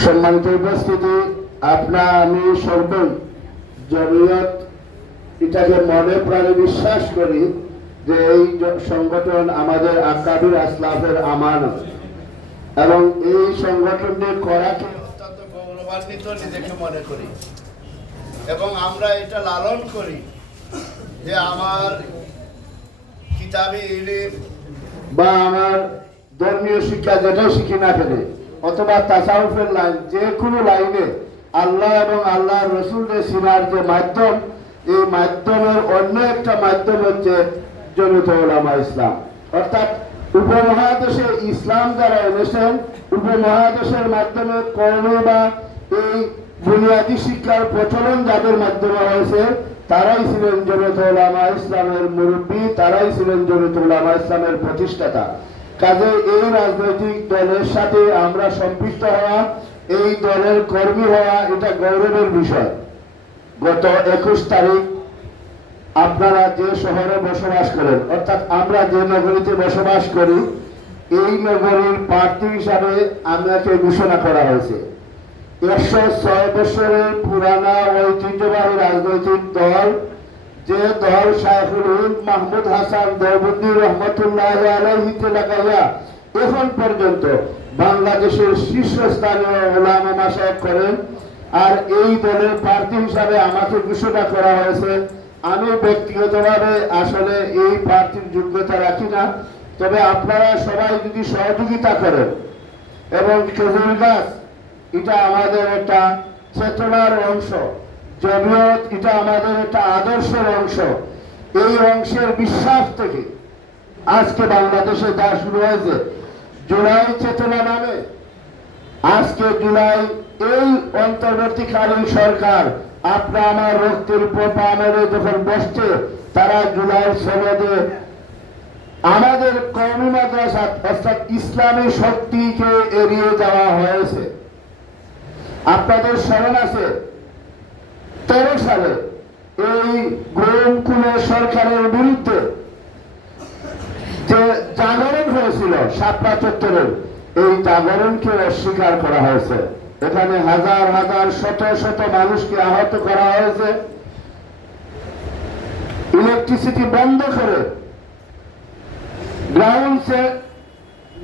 সম্মানিত উপস্থিতি, আমি সর্বই জমিয়ত এটাকে মনে প্রাণে বিশ্বাস করি যে এই সংগঠন আমাদের আকাবির আসলাফের আমানত, এবং এই সংগঠনটি করাকে অত্যন্ত গৌরবান্বিত নিজেকে মনে করি, এবং আমরা এটা লালন করি যে আমার কিতাবি ইলম বা আমার ধর্মীয় শিক্ষা যেটাই শিখি না কেন, অথবা তাসাউফের লাইন, যে কোনো লাইনে আল্লাহ এবং আল্লাহর রসুলের চিনার যে মাধ্যম, এই মাধ্যমের অন্য একটা মাধ্যম হচ্ছে জমিয়ত উলামা ইসলাম। অর্থাৎ উপমহাদেশে ইসলাম যারা এনেছেন, উপমহাদেশের মাধ্যমে কওমি বা এই বুনিয়াদী শিক্ষার প্রচলন যাদের মাধ্যমে হয়েছে, তারাই ছিলেন জমিয়ত উলামা ইসলামের মুরব্বী, তারাই ছিলেন জমিয়ত উলামা ইসলামের প্রতিষ্ঠাতা। কাজে এই রাজনৈতিক দলের সাথে আমরা সম্পৃক্ত হওয়া, এই দলের কর্মী হওয়া, এটা গৌরবের বিষয়। গত 21 তারিখ আপনারা যে শহরে বসবাস করেন, অর্থাৎ আমরা যে নগরীতে বসবাস করি, এই নগরীর প্রার্থী হিসাবে আমাকে ঘোষণা করা হয়েছে। 106 বছরের পুরানা ঐতিহ্যবাহী রাজনৈতিক দল, যে দল শাইখুল হিন্দ মাহমুদ হাসান দেওবন্দি রহমতুল্লাহ আলাইহিতে লাগাইয়া এখন পর্যন্ত বাংলাদেশের শীর্ষস্থানীয় উলামা মাশায়েখ করেন, আর এই দলের প্রার্থী হিসাবে আমাকে ঘোষণা করা হয়েছে। আমি ব্যক্তিগতভাবে আসলে এই প্রার্থীর যোগ্যতা রাখি না, তবে আপনারা সবাই যদি সহযোগিতা করেন, এবং খেজুর গাছ এটা আমাদের একটা চেতনার অংশ, জমিয়ত এটা আমাদের একটা আদর্শের অংশ, এই অংশের বিশ্বাস থেকে আজকে বাংলাদেশে যা শুরু হয়েছে জুলাই চেতনা নামে, আজকে জুলাই এই অন্তর্বর্তীকালীন সরকার আপনার আমার রক্তের উপর পা মেলে যখন বসছে, তারা জুলাই সনদে আমাদের কওমি মাদ্রাসা অর্থাৎ ইসলামী শক্তিকে এড়িয়ে যাওয়া হয়েছে। আপনাদের স্মরণ আছে 13 সালে এই গুম খুনের সরকারের বিরুদ্ধে যে জাগরণ হয়েছিল শাপলা চত্বরের, এই জাগরণকে অস্বীকার করা হয়েছে। এখানে হাজার হাজার শত শত মানুষকে আহত করা হয়েছে, ইলেকট্রিসিটি বন্ধ করে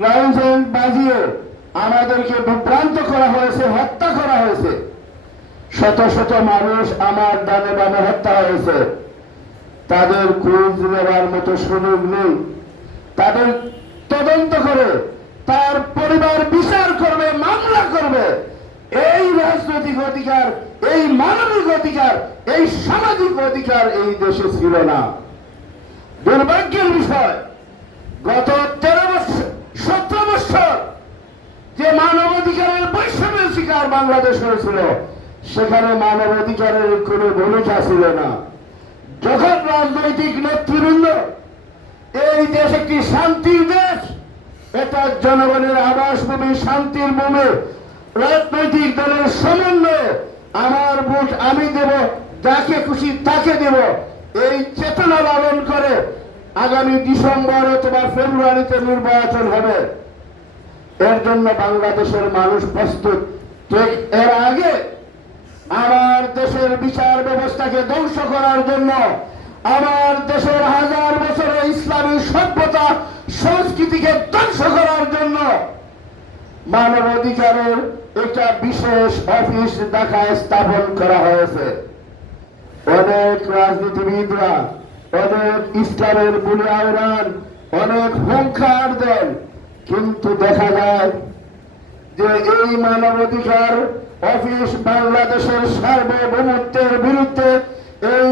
গ্রাউন্ড বাজিয়ে আমাদেরকে বিভ্রান্ত করা হয়েছে, হত্যা করা হয়েছে। শত শত মানুষ আমার ডানে বামে হত্যা হয়েছে, তাদের খোঁজ নেবার মতো সুযোগ নেই। তাদের তদন্ত করে তার পরিবার বিচার করবে, মামলা করবে। এই রাজনৈতিক অধিকার, এই মানবিক অধিকার, এই সামাজিক অধিকার এই দেশে ছিল না। দুর্ভাগ্যের বিষয়, গত 17 বছর যে মানবাধিকারের বৈষম্যের শিকার বাংলাদেশ হয়েছিল, সেখানে মানবাধিকারের কোনো ভূমিকা ছিল না। যখন রাজনৈতিক নেতৃবৃন্দ এই দেশ একটি শান্তির দেশ, এটা জনগণের আবাস ভূমি, শান্তির ভূমি, রাজনৈতিক দলের সমন্বয়ে আমার ভোট আমি দেব, যাকে খুশি তাকে দেব, এই চেতনা লালন করে আগামী ডিসেম্বর অথবা ফেব্রুয়ারিতে নির্বাচন হবে। এর জন্য বাংলাদেশের মানুষ প্রস্তুত। ঠিক এর আগে আমার দেশের বিচার ব্যবস্থাকে ধ্বংস করার জন্য, আমার দেশের হাজার বছরের ইসলামী সভ্যতা সংস্কৃতিকে ধ্বংস করার জন্য মানবাধিকারের একটা বিশেষ অফিস ঢাকায় স্থাপন করা হয়েছে। অনেক রাজনীতিবিদরা, অনেক ইসলামের বুনিয়াদার, অনেক হুঙ্কার দেন, কিন্তু দেখা যায় যে এই মানবাধিকার অফিস বাংলাদেশের সার্বভৌমত্বের বিরুদ্ধে। এই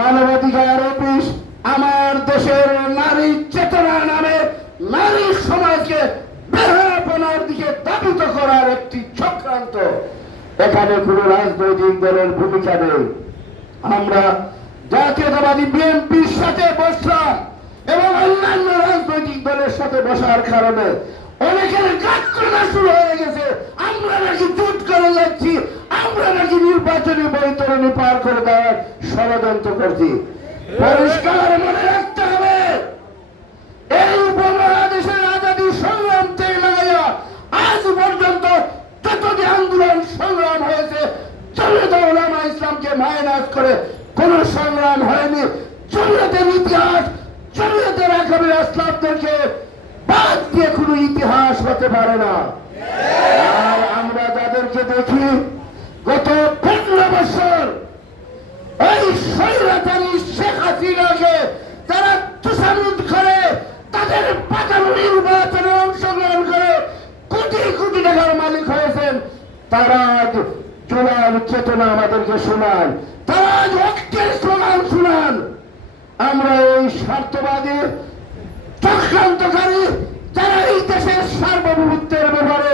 মানবাধিকার অফিস আমার দেশের নারী চেতনা নামে নারী সমাজকে বেহায়াপনার দিকে ধাবিত করার একটি চক্রান্ত। এখানে কোন রাজনৈতিক দলের ভূমিকা নেই। আমরা জাতীয়তাবাদী বিএনপির সাথে বসলাম, এবং অন্যান্য রাজনৈতিক দলের সাথে বসার কারণে অনেকের গাছকলা শুরু হয়ে গেছে। আমরা নাকি জোট করে যাচ্ছি, আমরা নাকি নির্বাচনী বৈতরণী পার করে দেওয়ার ষড়যন্ত্র করছি। পরিষ্কার মনে রাখতে হবে, এই উপমহাদেশের আজাদী সংগ্রাম থেকে লাগাইয়া আজ ইতিহাস করে কোন সংগ্রাম হয়নি। জমিয়তের ইতিহাস, জমিয়তের আকাবির আসলাফদেরকে বাদ দিয়ে কোনো ইতিহাস হতে পারে না। আর আমরা যাদেরকে দেখি গত 15 বছর এই স্বৈরাচারী শেখ হাসিনাকে তারা তুষারুদ করে, তাদের পাতানো নির্বাচনে অংশগ্রহণ করে কোটি কোটি টাকার মালিক হয়েছেন, তারা আজ জুলাইয়ের চেতনা আমাদেরকে শোনান, তারা আজ ঐক্যের স্লোগান শোনান। আমরা এই স্বার্থবাদী চক্রান্তকারী যারা এই দেশের সার্বভৌমত্বের ব্যাপারে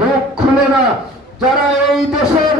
মুখ খুলে না, যারা এই দেশের